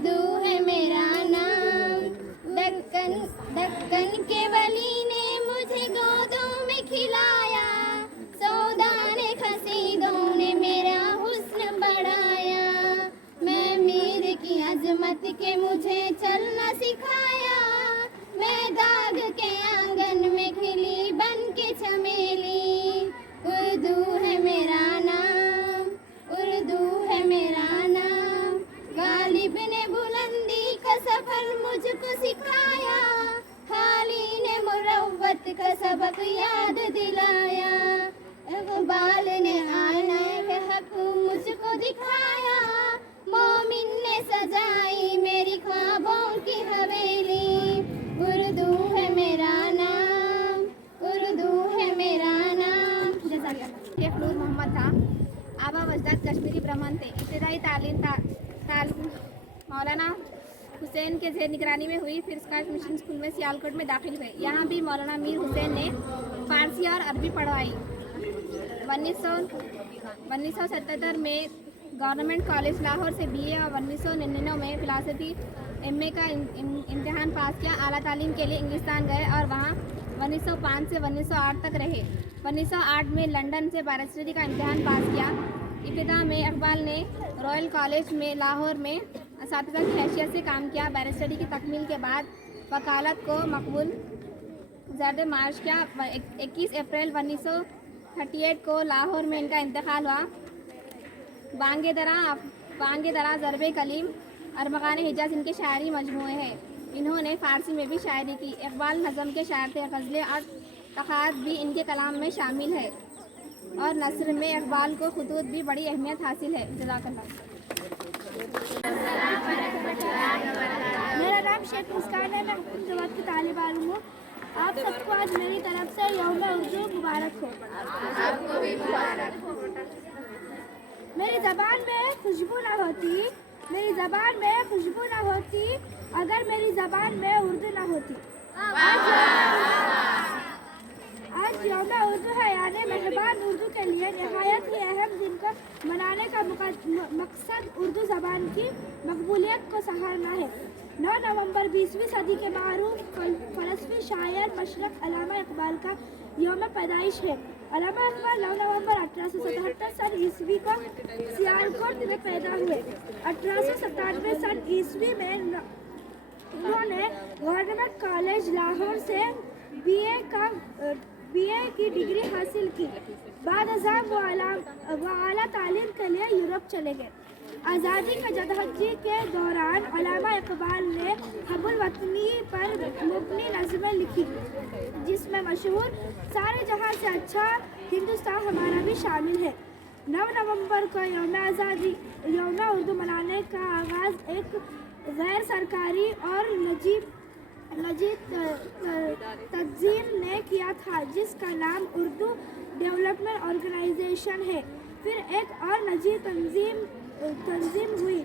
اردو ہے میرا نام. دکن دکن کے ولی نے مجھے گودوں میں کھلایا, سودان خسیدوں نے میرا حسن بڑھایا. میں میر کی عظمت کے مجھے چلنا سکھایا, میں داغ کے آنگن میں کھلی بن کے چمیلی. اردو ہے میرا نام, اردو ہے میرا نام. غالب نے بلندی کا سفر مجھ کو سکھایا, حالی نے مروت کا سبق یاد دلایا. اقبال نے آئینہ حق مجھ کو دکھایا, مومن نے سجائی میری خوابوں کی حویلی. اردو ہے میرا نام, اردو ہے میرا نام. جزاک اللہ. شیخ نور محمد تھا. آبا و اجداد کشمیری برہمن تھے. ابتدائی تعلیم مولانا حسین کے زیر نگرانی میں ہوئی, پھر اسکاش مشن اسکول میں سیالکوٹ میں داخل ہوئے. یہاں بھی مولانا میر حسین نے فارسی اور عربی پڑھوائی. 1977 میں گورنمنٹ کالج لاہور سے BA اور 1999 میں فلسفی MA کا امتحان پاس کیا. اعلیٰ تعلیم کے لیے انگلستان گئے اور وہاں 1905 سے 1908 تک رہے. 1908 میں لندن سے بیرسٹری کا امتحان پاس کیا. ابتدا میں اقبال نے رائل کالج میں لاہور میں اساتذہ کی حیثیت سے کام کیا. بیرسٹری کی تکمیل کے بعد وکالت کو مقبول زرد معاش کیا. 21 اپریل 1938 کو لاہور میں ان کا انتقال ہوا. بانگ درا ضرب کلیم ارمغان حجاز ان کے شاعری مجموعے ہیں. انہوں نے فارسی میں بھی شاعری کی. اقبال نظم کے شاعر تھے. غزلیں اور تخات بھی ان کے کلام میں شامل ہے, اور نثر میں اقبال کو خطوط بھی بڑی اہمیت حاصل ہے. جزاک اللہ. میرا نام شیخ مسکان ہے. میں حکم جواد کی طالب علم ہوں. آپ سب کو آج میری طرف سے یوم اردو مبارک ہو. آپ کو بھی مبارک ہو. میری زبان میں خوشبو نہ ہوتی, میری زبان میں خوشبو نہ ہوتی اگر میری زبان میں اردو نہ ہوتی. آج یوم اردو ہے, یعنی مہربان اردو کے لیے نہایت ہی اہم دن کو منانے کا مقصد اردو زبان کی مقبولیت کو سہارنا ہے. 9 نومبر 20ویں صدی کے معروف فلسفی شاعر مشرق علامہ اقبال کا یوم پیدائش ہے. علامہ اقبال 9 نومبر 1877 سن عیسوی کو سیالکوٹ میں پیدا ہوئے. 1897 سن عیسوی میں انہوں نے گورنمنٹ کالج لاہور سے BA کی ڈگری حاصل کی. بعد ازاں وہ اعلیٰ تعلیم کے لیے یورپ چلے گئے. آزادی کا جدوجہد کے دوران علامہ اقبال نے حب الوطنی پر مبنی نظمیں لکھی, جس میں مشہور سارے جہاں سے اچھا ہندوستان ہمارا بھی شامل ہے. 9 نومبر کو یوم اردو منانے کا آغاز ایک غیر سرکاری اور نجی تنظیم نے کیا تھا, جس کا نام اردو ڈیولپمنٹ آرگنائزیشن ہے. پھر ایک اور نجی تنظیم ہوئی,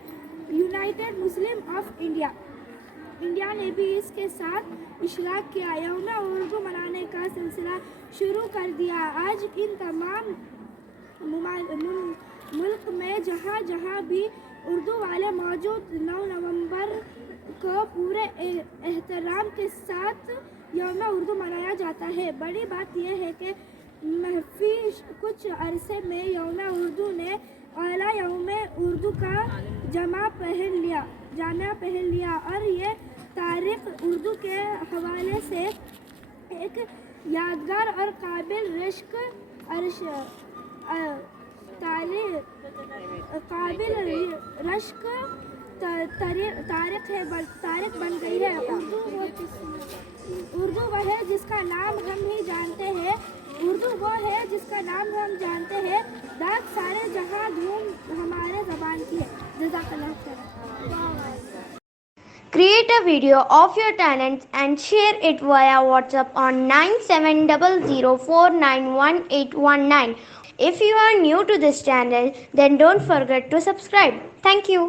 یونائٹڈ مسلم آف انڈیا نے بھی اس کے ساتھ اشراک کیا. یوم اردو منانے کا سلسلہ شروع کر دیا. آج ان تمام ملک میں جہاں جہاں بھی اردو والے موجود 9 نومبر کو پورے احترام کے ساتھ یوم اردو منایا جاتا ہے. بڑی بات یہ ہے کہ محفی کچھ عرصے میں یوم اردو نے اعلیٰ یوم اردو کا جامع پہن لیا, اور یہ تاریخ اردو کے حوالے سے ایک یادگار اور قابل رشک تاریخ بن گئی ہے. اردو وہ ہے جس کا نام ہم ہی جانتے ہیں, اردو وہ ہے جس کا نام ہم جانتے ہیں. داد سارے جہاں دھوم ہمارے زبان کی ہے. جزاک اللہ خیر. Create a video of your talents and share it via WhatsApp on 9700491819. If you are new to this channel, then don't forget to subscribe. Thank you.